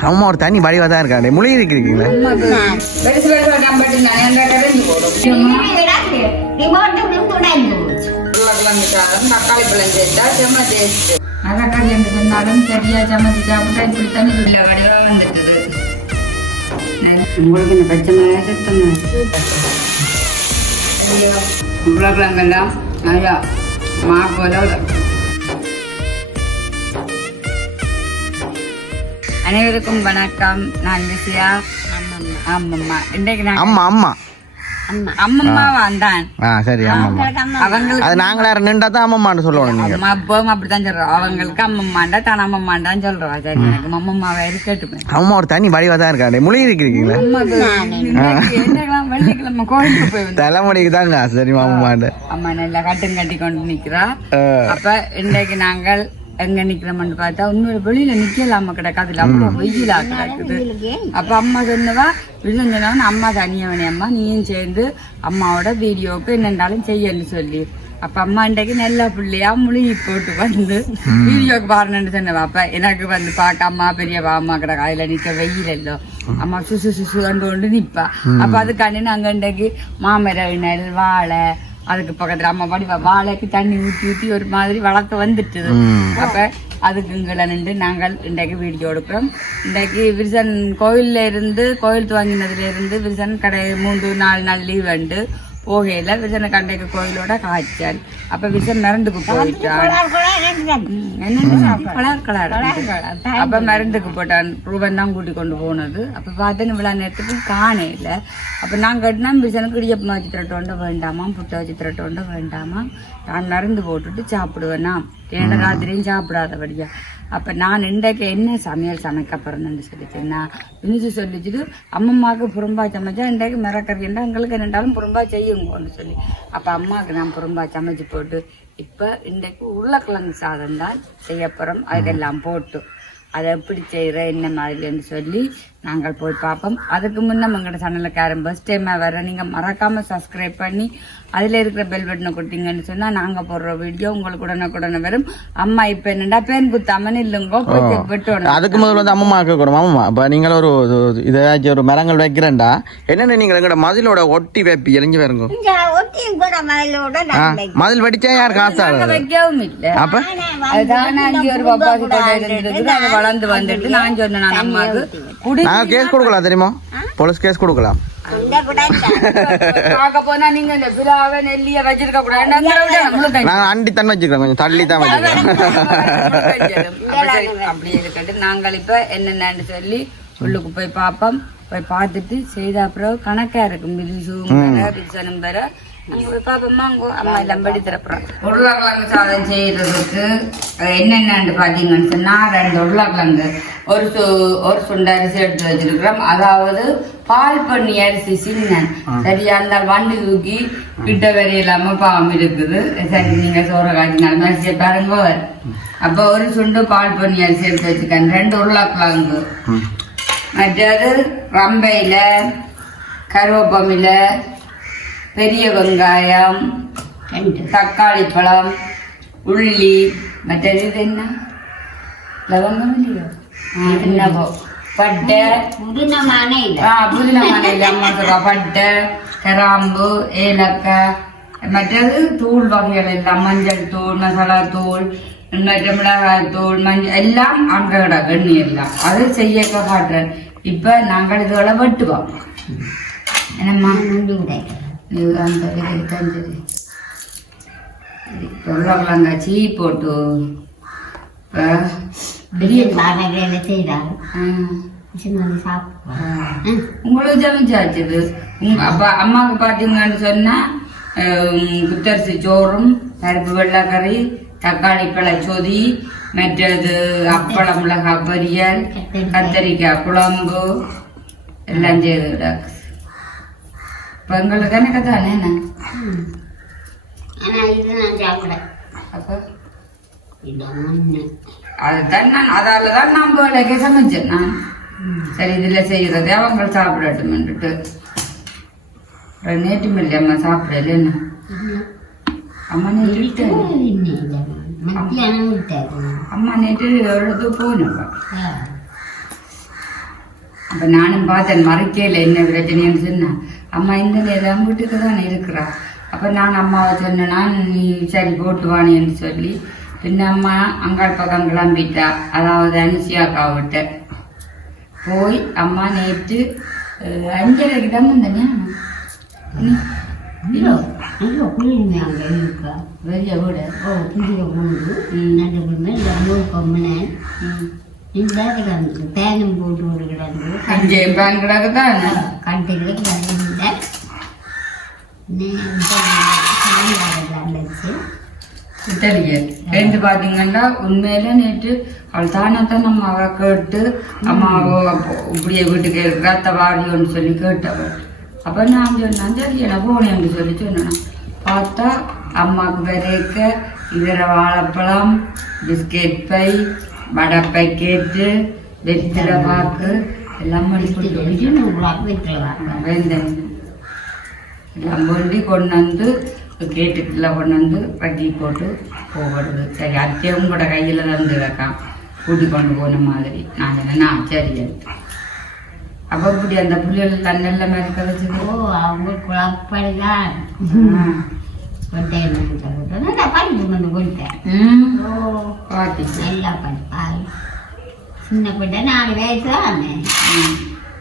அம்மா ஒரு தண்ணி வடிவா தான் இருக்காண்டே முழுகி இருக்கிறீங்களா. தக்காளி செம்ம டேஸ்ட் என்று சொன்னாலும் சரியா சமைச்சு சாப்பிட்டா இப்படி தண்ணி உள்ள வடிவா உங்களுக்கு இந்த பச்சை மிளகாய் சுத்தம் உருளைக்கிழங்கெல்லாம் நல்லா மா போல அனைவருக்கும் வணக்கம். நான் விசியா ஆமாம்மா இன்றைக்கு நான் அம்மா அம்மா. அம்மம்மா வந்தான். ஆ சரி அம்மா அம்மா. அவங்களுக்கு அது நாங்களா நின்றா தான் சொல்லுவோம் நீங்க. அம்மா அப்பவும் அப்படித்தான் சொல்றோம் அவங்களுக்கு அம்மம்மாண்டா தான் அம்மம்மாண்டான்னு சொல்றோம் சரி எனக்கு அம்மம்மாவை இருக்கட்டுமே அம்மா ஒரு தண்ணி வடிவா தான் இருக்காண்டே முழி இருக்கிறீங்களா? வெள்ளிக்கிழமை கோயிலுக்கு போய் வந்தோம். தலைமுடிக்கு தாங்க சரி அம்மாண்டு. அம்மா நல்லா கட்டும் கட்டி கொண்டு நிக்கிறா. அப்ப இன்றைக்கு நாங்கள் எங்க நிக்கிறோம்னு பார்த்தா இன்னொரு வெளியில நிக்கலாம கிடக்காதுல அவ்வளவு வெயிலா கிடக்குது. அப்ப அம்மா சொன்னவா விழுந்தனவன் அம்மா தனியவனே அம்மா நீயும் சேர்ந்து அம்மாவோட வீடியோவுக்கு என்னென்னாலும் செய்யன்னு சொல்லி. அப்ப அம்மா இன்றைக்கு நல்ல பிள்ளையா முழுகி போட்டு வந்து வீடியோக்கு பாருன்னு சொன்னவா. அப்ப எனக்கு வந்து பார்க்க அம்மா பெரியவா அம்மா கிடக்கா. அதுல நிக்க வெயில் இல்லோ அம்மா சுசு சுசு கண்டு கொண்டு நிப்பா அப்ப அதுக்காண்டி நாங்க இன்றைக்கு மாமர வாழை அதுக்கு பக்கத்துல அம்மா பாடி வாழைக்கு தண்ணி ஊத்தி ஊத்தி ஒரு மாதிரி வளர்த்து வந்துட்டு அப்ப அதுக்கு இங்கே நின்று நாங்கள் இன்றைக்கு வீடியோ எடுக்கிறோம். இன்றைக்கு விரிசன் கோயில்ல இருந்து கோயில் துவங்கினதுல இருந்து விரிசன் கடை மூன்று நாலு நாள் லீவ் வந்து போகையில விரிசன கண்டைக்கு கோயிலோட காய்ச்சல் அப்ப விரிசன் மருந்துக்கு போயிட்டான்? கலர் கலர் அப்ப மருந்துக்கு போட்டான் ரூபன் தான் கூட்டி கொண்டு போனது அப்ப பார்த்தேன்னு இவ்வளவு நேரத்துக்கு காணே இல்ல அப்ப நான் கட்டினா பிசனுக்கு இடியப்பமா வச்சு திரட்டோண்ட வேண்டாமா புட்டை வச்சு திரட்டோண்ட வேண்டாமா நான் மருந்து போட்டுட்டு சாப்பிடுவேனா ஏன்னா ராத்திரியும் சாப்பிடாதபடியா அப்ப நான் இன்றைக்கு என்ன சமையல் சமைக்க போறேன்னு சொல்லிச்சு நான் இனிச்சு சொல்லிச்சுட்டு அம்மம்மாவுக்கு புறம்பா சமைச்சா இன்றைக்கு மிரக்கறிண்டா எங்களுக்கு என்னண்டாலும் புறம்பா செய்யுங்கன்னு சொல்லி. அப்ப அம்மாவுக்கு நான் புறம்பா சமைச்சு போட்டு இப்ப இன்றைக்கு உருளைக்கிழங்கு சாதம் தான் செய்ய போறோம். அதெல்லாம் போட்டு. அதை எப்படி செய்கிற என்ன மாதிரின்னு சொல்லி நாங்கள் போய் பார்ப்போம். அதுக்கு முன்னே எங்களோட சேனலுக்காரன் ஃபஸ்ட் டைமாக வர நீங்கள் மறக்காமல் சப்ஸ்கிரைப் பண்ணி அதில் இருக்கிற பெல் பட்டனை கொடுத்தீங்கன்னு சொன்னால் நாங்கள் போடுற வீடியோ உங்களுக்கு உடனுக்குடனே வரும். அம்மா இப்போ என்னடா பேன் குத்தாமன்னு இல்லைங்கோ போய் விட்டோம் அதுக்கு முதல்ல வந்து அம்மா இருக்கணும் அம்மா. இப்போ நீங்கள் ஒரு ஒரு- இதாச்சும் ஒரு மரங்கள் வைக்கிறேன்டா. என்னென்ன நீங்கள் எங்களோட மதிலோட ஒட்டி வைப்பி? எரிஞ்சு வருங்க மதில் வெடிச்சா யார் காசு ஆகுது வைக்கவும் இல்லை அப்ப? ஒரு கொடை அது வளர்ந்து வந்துட்டு நான் சொன்னேன் நான் அம்மாவுக்கு கேஸ் கொடுக்கலாம் தெரியுமா? போலீஸ் கேஸ் கொடுக்கலாம். போனா நீங்க இந்த பிலாவை நெல்லிய வச்சிருக்க கூடாது. நாங்க அண்டி தண்ணி வச்சுக்கிறோம் கொஞ்சம் தள்ளி தான் வச்சுக்கிறோம். அப்படி இருக்கட்டு நாங்கள் இப்ப என்னென்னு சொல்லி உள்ளுக்கு போய் பார்ப்போம். போய் பார்த்துட்டு செய்த அப்புறம் கணக்கா இருக்கும். எல்லாம் படி திறப்புறோம் உருளைக்கிழங்கு சாதம் செய்யறதுக்கு என்னென்னு பார்த்தீங்கன்னு சொன்னா ரெண்டு உருளைக்கிழங்கு. ஒரு சு ஒரு சுண்டு அரிசி எடுத்து வச்சிருக்கிறோம். அதாவது பால் பண்ணி அரிசி சின்ன சரியா? அந்த வண்டி தூக்கி கிட்ட வரையிலாம பாவம் இருக்குது. சரி நீங்க சோற காய்ச்சினாலும் அரிசியை பாருங்க. அப்ப ஒரு சுண்டு பால் பண்ணி அரிசி எடுத்து வச்சுக்கேன் ரெண்டு உருளைக்கிழங்கு. மற்றது ரம்பையில கருவேப்பமில பெரிய வெங்காயம் தக்காளி பழம் உள்ளி. மற்றது என்ன? லவங்கம் இல்லையோ? ஆ, என்னவோ? பட்டை. ஆ, புதினா மலையில அம்மா சொல்றா பட்டை கிராம்பு ஏலக்காய் மற்றது தூள் வகைகள் எல்லாம் மஞ்சள் தூள் மசாலா தூள் மற்ற மிளகாய் தூள் மஞ்சள் எல்லாம் அங்க எண்ணி எல்லாம் அது செய்ய காட்டுறேன். இப்ப நாங்கள் இதுகளை வெட்டுவோம். என்னம்மா? அந்த இது தஞ்சது உருளைக்கிழங்காச்சி போட்டு. இப்ப பெரிய ஆ. உங்களுக்கு சமைச்சாச்சு இது. உங்க அப்ப அம்மாவுக்கு பாத்தீங்கன்னு சொன்னா ஹம், குத்தரிசி சோறும் பருப்பு வெள்ளைக்கறி தக்காளி பழச்சொதி மற்றது அப்பளம் மிளகாய் பொரியல் கத்தரிக்காய் குழம்பு எல்லாம் செய்து இப்ப எங்களுக்கு எனக்கு தானே என்ன? அப்ப? அதுதான் நான் அதால தான் நான் வேலைக்கு சமைச்சேன். நான் சரி இதுல செய்யறதே அவங்க சாப்பிடட்டும்னுட்டு நேற்று மில்லி அம்மா சாப்பிடல என்ன? அம்மா நேற்று. அம்மா நேற்று இடத்துக்கு போனப்பா. அப்ப நானும் பார்த்தேன் மறைக்கல என்ன பிரச்சனைன்னு சொன்னேன் அம்மா இந்த நேரம் வீட்டுக்கு தானே இருக்கிறா? அப்ப நான் அம்மாவை சொன்னேன்னா நீ சரி போட்டு வாணின்னு சொல்லி பின்ன அம்மா அங்காள் பக்கம் கிளம்பிட்டா அதாவது அனுசியாக்கா விட்ட போய் அம்மா நேற்று அஞ்சரைக்கு தான் வந்தேன் ஐயோ ஐயோ குளிருமே அங்கே இருக்கா வெளிய விட ஓ புதிய உண்டு ம். நல்ல பொண்ணு ரொம்ப பொம்மனை ம். இந்த கிடந்து தேனம் போட்டு ஒரு கிடந்து அஞ்சே பேங்க் கிடக்கு தான் தெரிய ரெண்டு பாத்தீங்கன்னா உண்மையில நேற்று அவள் தானே தான் நம்ம அவ கேட்டு அம்மா அவ அப்போ இப்படியே வீட்டுக்கு அத்தை வாரியோன்னு சொல்லி கேட்டவள் அப்ப நான் சொன்னேன் சரி நான் போனேன்னு சொல்லி சொன்னேன் பார்த்தா அம்மாவுக்கு வரைக்க இதர வாழைப்பழம் பிஸ்கெட் பை வடை பேக்கெட்டு வெத்திர பாக்கு எல்லாம் வெந்தேன் எல்லாம் கொண்டு வந்து கேட்டுக்குள்ள கொண்டு வந்து வட்டி போட்டு போகிறது. சரி அத்தையும் கூட கையில் தந்து வைக்கான் கூட்டி கொண்டு போன மாதிரி. நான் சொன்னேன் நான் சரி அப்போ இப்படி அந்த புள்ளிகள் தன்னெல்ல மாதிரி கதைச்சது ஓ அவங்க குழப்படிதான் படிப்பு நல்லா படிப்பாள் சின்ன பிள்ளை நாலு வயசு தானே.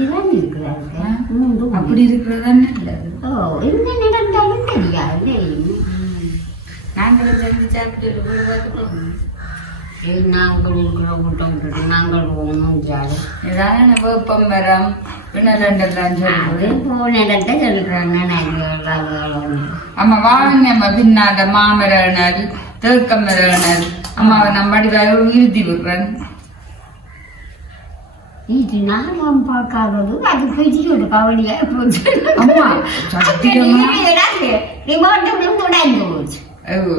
மூன்று குடி. அப்படி இருக்கிறதானே இல்லை. அது. ஓ எங்க நடந்தாலும் தெரியாது. நாங்களும் சேர்ந்து சாப்பிட்டு ஏய், நாங்கள் இருக்கிற கூட்டம் நாங்கள் போகணும் ஜாலி. இதான வேப்பம் மரம். பின்னலண்டெல்லாம் சொல்றது போன இடத்த சொல்றாங்க அம்மா வாங்க அம்மா பின்னாண்ட மாமரனர் தேக்க மரனர் அம்மாவை நம்ம இறுதி விடுறேன். இது நாலாம் பார்க்காதது அது பெரிய கவலையா போச்சு அம்மா சத்தியமா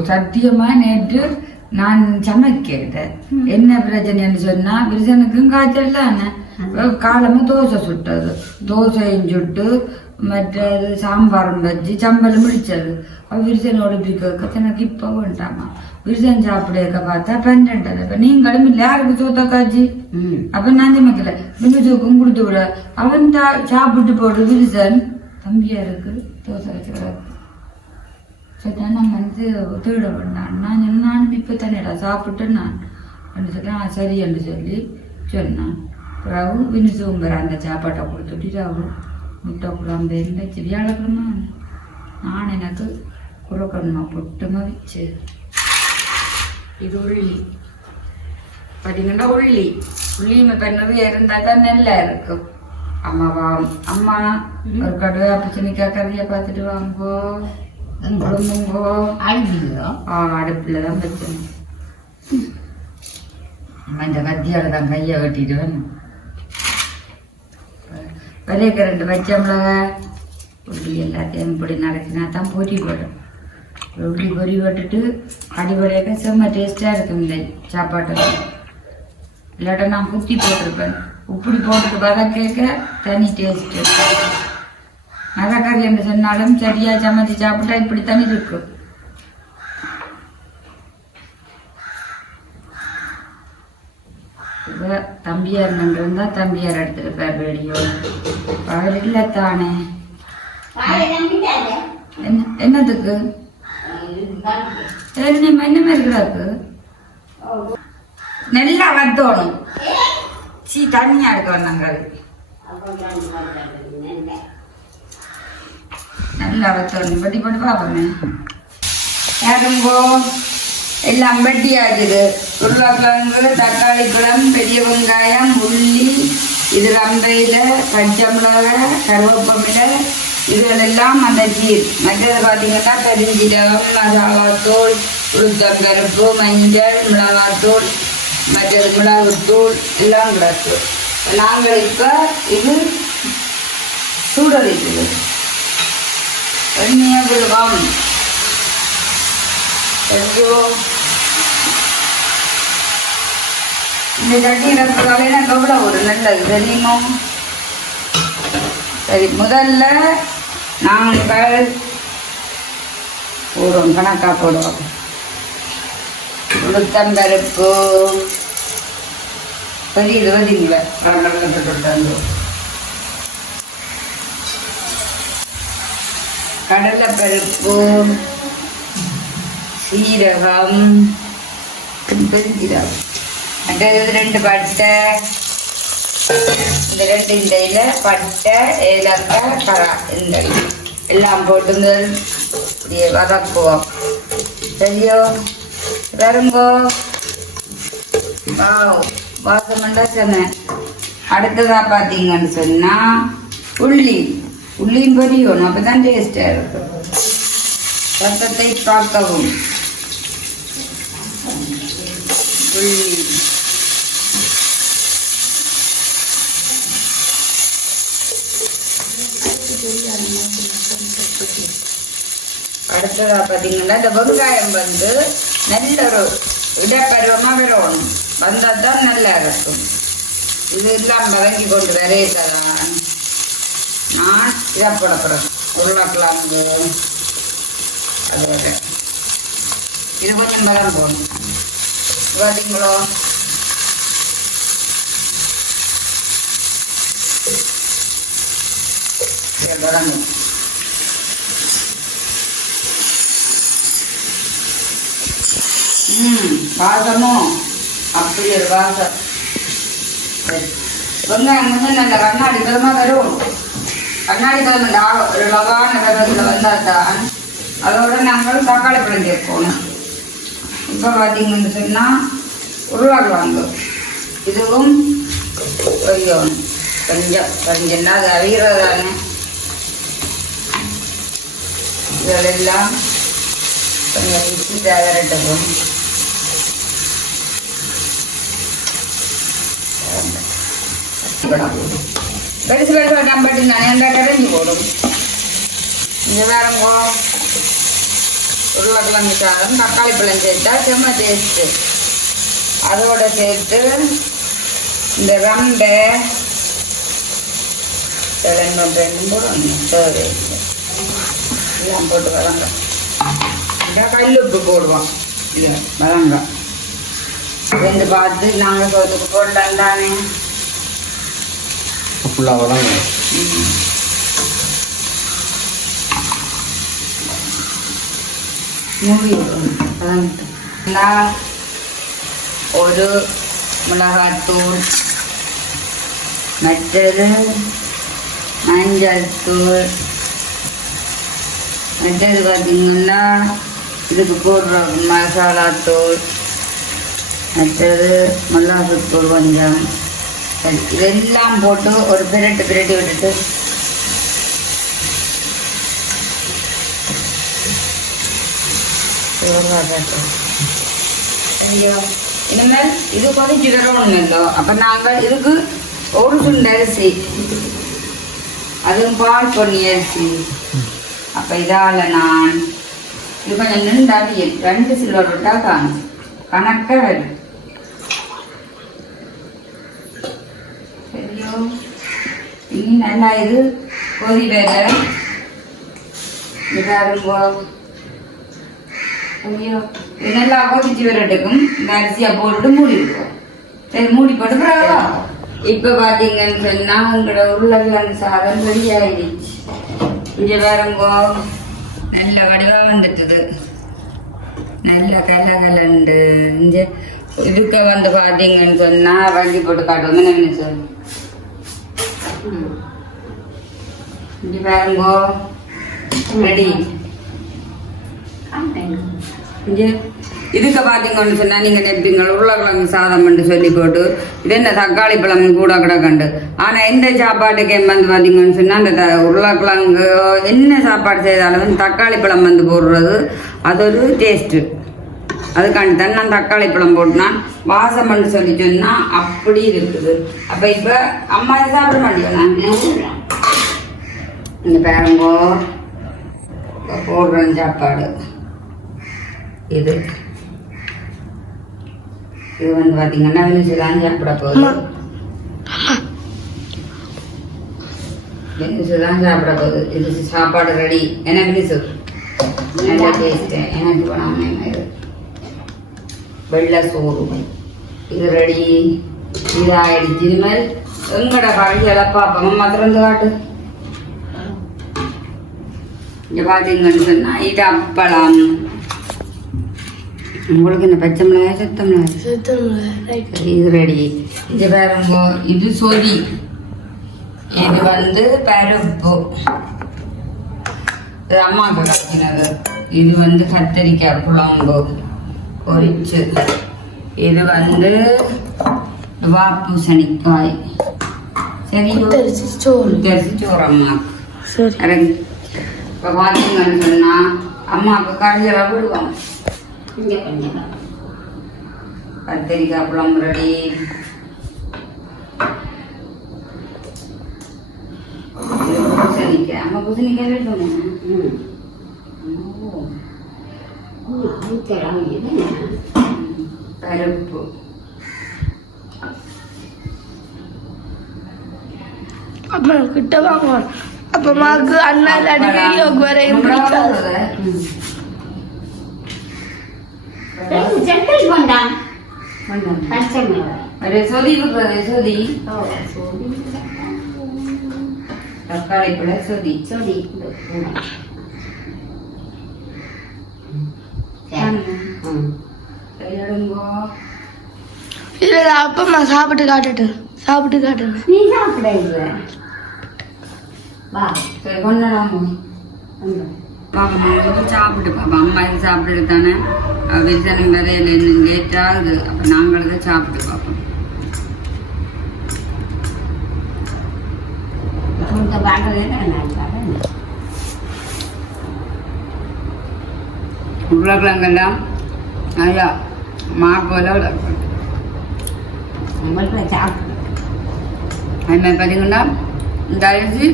சத்தியமா நேற்று நான் சமைக்கிறேன் என்ன பிரச்சனைன்னு சொன்னா விருசனுக்கும் காய்ச்சல் தானே காலமும் தோசை சுட்டது தோசையும் சுட்டு மற்றது சாம்பாரும் வச்சு சம்பலும் முடிச்சது அவ விருசனோட பிக்க எனக்கு இப்ப வேண்டாமா விருசன் சாப்பிடுக்க பார்த்தா பன்னெண்டு அப்ப நீங்களும் இல்லை யாருக்கு சோத்த காய்ச்சி ம். அப்ப நான் சமைக்கல விருதுக்கும் கொடுத்து விட. அவன் தா- சாப்பிட்டு போடு விருசன் தம்பியா இருக்கு தோசை வச்சுக்கிறாரு சரி நான் வந்து தேட வேண்டாம். நான் சொன்னேன், நான் இப்போ தானேடா சாப்பிட்டு நான். அப்படின்னு சொல்லி ஆ சரி என்று சொல்லி சொன்னான். பிறகு வினிசுங்கிற அந்த சாப்பாட்டை கொடுத்துட்டு அவரு முட்டை குழம்பு இருந்துச்சு வியாழக்கிழமை. நான் எனக்கு குரக்கணுமா பொட்டுமா வச்சு இது உள்ளி பார்த்தீங்கன்னா உள்ளி உள்ளி பண்ணது இருந்தால் தான் நல்லா இருக்கும் அம்மாவா அம்மா ஒரு கடுவா பச்சனிக்கா கறியை பார்த்துட்டு வாங்கோ குழம்புங்கோ ஆ அடுப்பில் தான் வச்சேன் அம்மா இந்த கத்தியால் தான் கையை வெட்டிட்டு வேணும் விலைக்கு ரெண்டு பச்சை மிளகா உள்ளி எல்லாத்தையும் இப்படி நடத்தினா தான் பொரி போடும் உள்ளி பொரி போட்டுட்டு அடிபடையாக செம்ம டேஸ்ட்டாக இருக்கும் இந்த சாப்பாட்டு இல்லாட்டா நான் குத்தி போட்டிருப்பேன். உப்புடி போட்டுட்டு வதக்க தனி டேஸ்ட்டு மரக்கறி என்று சொன்னாலும் சரியா சமைச்சு சாப்பிட்டா இப்படித்தானே இருக்கும். இப்ப தம்பியார் நின்றுருந்தா தம்பியார் எடுத்துருப்பார் வீடியோ அவர் இல்லை தானே என்ன என்னதுக்கு? சரி நீ என்ன மாதிரி கிடக்கு நல்லா வந்தோணும் சீ தண்ணியா இருக்க நாங்கள் நல்லா வத்தோணும் பட்டி போட்டு பார்ப்போமே யாருங்கோ எல்லாம் வெட்டி ஆகுது உருளைக்கிழங்கு தக்காளி பழம் பெரிய வெங்காயம் உள்ளி இது ரம்பையில பச்சை மிளகாய் கருவேப்பமில இதுகளெல்லாம் அந்த சீர் மற்றது பார்த்தீங்கன்னா பெருஞ்சீரகம் மசாலாத்தூள் உளுத்தம்பருப்பு மஞ்சள் மிளகாத்தூள் மற்றது மிளகுத்தூள் எல்லாம் கிடக்கு நாங்கள் இப்போ இது சூடரிக்குது எண்ணெயை விடுவோம் ஐயோ இந்த சட்னி ரசத்தால எனக்கு எவ்வளோ ஒரு நல்லது தெரியுமோ சரி முதல்ல நாங்கள் போடுவோம் கணக்காக போடுவோம். உளுத்தம்பருப்பு பெரிய இது கடலைப்பருப்பு சீரகம் பெருஞ்சீரகம் அடுத்தது ரெண்டு பட்டை இந்த ரெண்டு இந்த பட்டை ஏலக்காய் கரா இந்த எல்லாம் போட்டுங்க இப்படியே வதக்குவோம் சரியோ வருங்கோ வாசமெண்டா சொன்னேன் அடுத்ததா பார்த்தீங்கன்னு சொன்னா உள்ளி உள்ளியும் பொரியணும் அப்போ தான் டேஸ்டாக இருக்கும் ரசத்தை பார்க்கவும் உள்ளி அடுத்ததாக பார்த்தீங்கன்னா இந்த வெங்காயம் வந்து நல்ல ஒரு இடப்பருவமாக வரணும் வந்தால் தான் நல்லா இருக்கும் இது எல்லாம் வதங்கி கொண்டு வரையதான் நான் இதாக போடப்படுறேன் உருளைக்கிழங்கு அதோட இது கொஞ்சம் பலம் போகணும் பார்த்தீங்களோ இதை ம் வாசமோ அப்படி ஒரு வாசம் சரி. வெங்காயம் வந்து நல்ல கண்ணாடி பதமாக வரும் கண்ணாடி பதம் இந்த ஒரு லவான பதத்தில் வந்தால் தான் அதோட நாங்கள் தக்காளி பழம் சேர்க்கணும் இப்போ பார்த்தீங்கன்னு சொன்னால் உருளைக்கிழங்கு இதுவும் கொஞ்சம் கொஞ்சம் கொஞ்சம்னா அது அவிகிறது தானே இதெல்லாம் கொஞ்சம் ருச்சி தகரட்டும் பெருசு பெருசாக நம்பட்டு நான் எந்த கரைஞ்சி போடும் இங்கே வேறங்கோ உருளைக்கிழங்கு சாதம் தக்காளி பழம் சேர்த்தா செம்ம டேஸ்ட்டு அதோட சேர்த்து இந்த ரம்பை கிழங்கு ரெண்டும் தேவையில்லை எல்லாம் போட்டு வதங்க இந்த கல் உப்பு போடுவோம் இதில் வதங்க ரெண்டு பார்த்து நாங்கள் சோத்துக்கு போடலாம் தானே. ஃபுல்லாக வதங்க மூடி நல்லா ஒரு மிளகாத்தூள் மற்றது மஞ்சள் தூள் மற்றது பார்த்திங்கன்னா இதுக்கு போடுற மசாலா தூள் மற்றது மிளகாத்தூள் கொஞ்சம். இதெல்லாம் போட்டு ஒரு பிரட்டு பிரட்டி விட்டுட்டு. இனிமேல் இது கொதிச்சு வரணும்னோ அப்போ நாங்கள் இதுக்கு ஒரு சுண்டு அரிசி. அதுவும் பால் பொன்னி அரிசி. அப்போ இதால் நான் இது கொஞ்சம் நின்று அவியல் ரெண்டு சில்வர் விட்டா காணும் கணக்காக வரும் ஐயோ இனி நல்லா இது கொதி வேற இதாக ஐயோ இது நல்லா கொதிச்சு வரட்டுக்கும்? இந்த அரிசியாக போட்டு மூடி வைப்போம். சரி மூடி போட்டு பிறகு இப்போ பார்த்தீங்கன்னு சொன்னா உங்களோட உருளைக்கிழங்கு சாதம் ரெடி ஆயிடுச்சு இங்கே பாருங்கோ. நல்ல வடிவா வந்துட்டுது. நல்ல கலகலண்டு. இங்கே இதுக்க வந்து பார்த்தீங்கன்னு சொன்னால் வண்டி போட்டு காட்டுவோம். என்ன சார் இங்கே பாருங்கோ ரெடி இங்கே இதுக்கு பார்த்தீங்கன்னு சொன்னா நீங்க நெப்பீங்க உருளைக்கிழங்கு சாதம் பண்ணி சொல்லி போட்டு இது என்ன தக்காளி பழம் கூட கிடக்கண்டு ஆனா இந்த சாப்பாட்டுக்கு வந்து பார்த்தீங்கன்னு சொன்னா அந்த த- உருளைக்கிழங்கு என்ன சாப்பாடு செய்தாலும் தக்காளி பழம் வந்து போடுறது அது ஒரு டேஸ்ட்டு அதுக்காண்டி தான் நான் தக்காளி பழம் போட்டுனா வாசம் பண்ணி சொல்லி சொன்னா அப்படி இருக்குது. அப்ப இப்ப அம்மா இதை சாப்பிட மாட்டேங்கிறாங்க இந்த பாருங்கோ போடுறேன் சாப்பாடு. இது. இது வந்து பாத்தீங்கன்னா வினிசு தான் சாப்பிட போகுது. வினிசு தான் சாப்பிட போகுது. இது சாப்பாடு ரெடி என்ன வினிசு? நல்ல டேஸ்ட் எனக்கு இது? வெள்ளை சோறு இது ரெடி இது ஆயிடுச்சு இனிமேல் எங்கட பழகியெல்லாம் பார்ப்போம். அம்மா திறந்து காட்டு. இங்க பாத்தீங்கன்னு சொன்னா இது அப்பளம். உங்களுக்கு இந்த பச்சை மிளகாய் சுத்த மிளகாய்? இது ரெடி இது பாருங்க இது சொதி இது வந்து பருப்பு. இது அம்மாவுக்கு கட்டினது. இது வந்து கத்தரிக்காய் குழம்பு பொரிச்சு இது வந்து வாப்பூசணிக்காய் சரி குத்தரிசி சோறு. தெரிச்சு சோறு அம்மாவுக்கு சரி. இப்போ பார்த்தீங்கன்னு சொன்னா அம்மாவுக்கு கடையில் விடுவோம். இங்க கொஞ்சம் கத்திரிக்காய் குழம்பு ரெடி பூசணிக்காய் அம்மா பூசணிக்காய் வேணும்? பருப்பு அப்ப கிட்ட வாங்குவான் அப்ப மாக்கு அண்ணா இல்லாட்டி வீடியோக்கு வர பிடிக்காது மிளகாய் ஒரு சொதி சொதி தக்காளி கூட சொதி சோடி கையடுங்கோ இல்ல அப்பமா சாப்பிட்டு காட்டுட்டு. சாப்பிட்டு காட்டுங்க. நீ சாப்பிட இல்லை வா சரி சாப்பிட்டு பாப்பா அம்மா இது சாப்பிட்டு தானே? விருதனம் வரையில இன்னும் லேட் ஆகுது அப்போ நாங்கள் சாப்பிட்டு பார்ப்போம் உருளைக்கிழங்கெல்லாம் ஐயா மா போல விளக்கு நம்மளுக்கு சாப்பிடு அதுமாதிரி பார்த்தீங்கன்னா இந்த அரிசி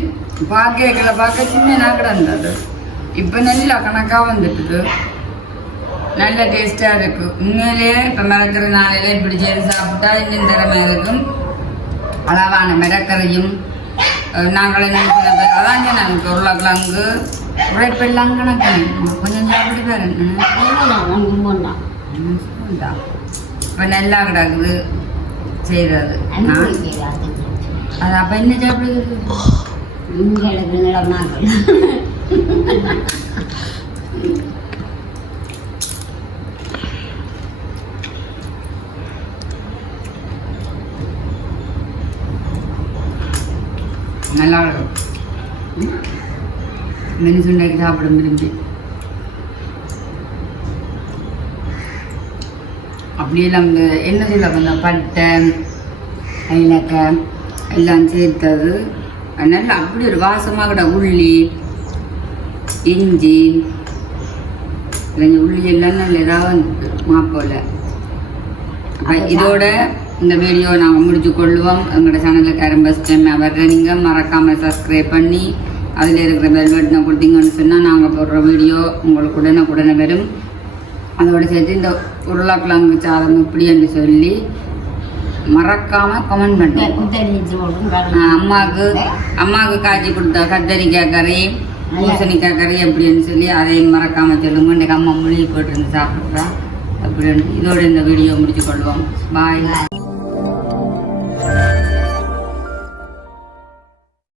பார்க்கல பார்க்க சின்ன நாக்கடை இருந்தது இப்போ நல்லா கணக்காக வந்துட்டுது நல்ல டேஸ்ட்டாக இருக்கு உண்மையிலேயே இப்போ மிளக்கிற நாளையில இப்படி செய்து சாப்பிட்டா இன்னும் திறமை இருக்கும் அளவான மிளக்கரையும் அஹ், நாங்கள் என்ன அதான் எனக்கு உருளைக்கிழங்கு உழைப்பெல்லாம் கணக்கு கொஞ்சம் சாப்பிட்டு பாருங்க கும்பம் இப்போ நல்லா கிடக்குது செய்கிறது அது அப்போ என்ன சாப்பிடுறது உங்களுக்கு நிலமாக நல்லா இருக்கும் மெனு சுண்டைக்கு சாப்பிடும் விரும்பி அப்படியே நம்ம என்ன சொல்ல வந்த பட்டை இலக்காய் எல்லாம் சேர்த்தது. நல்லா அப்படி ஒரு வாசமாக கூட உள்ளி இஞ்சி இல்லைங்க உள்ளி எல்லாம் நல்ல இதாக மாப்போல. இதோட இந்த வீடியோ நாங்கள் முடிச்சு கொள்வோம் எங்களோட சேனலுக்கு யாரும் ஃபஸ்ட் டைம் வர்ற நீங்கள் மறக்காமல் சப்ஸ்கிரைப் பண்ணி அதில் இருக்கிற பெல் பட்டனை கொடுத்தீங்கன்னு சொன்னால் நாங்கள் போடுற வீடியோ உங்களுக்கு உடனே உடனே வரும். அதோட சேர்த்து இந்த உருளைக்கிழங்கு சாதம் இப்படி என்று சொல்லி மறக்காமல் கமெண்ட் பண்ணுங்க அம்மாவுக்கு அம்மாவுக்கு காய்ச்சி கொடுத்த கத்தரிக்காய் கறி பூசணிக்காய் கறி அப்படின்னு சொல்லி அதையும் மறக்காம சொல்லுங்க. இன்னைக்கு அம்மா மொழி போட்டு இருந்து சாப்பிட்றா அப்படின்னு இதோட இந்த வீடியோ முடிச்சு கொள்வோம். பாய்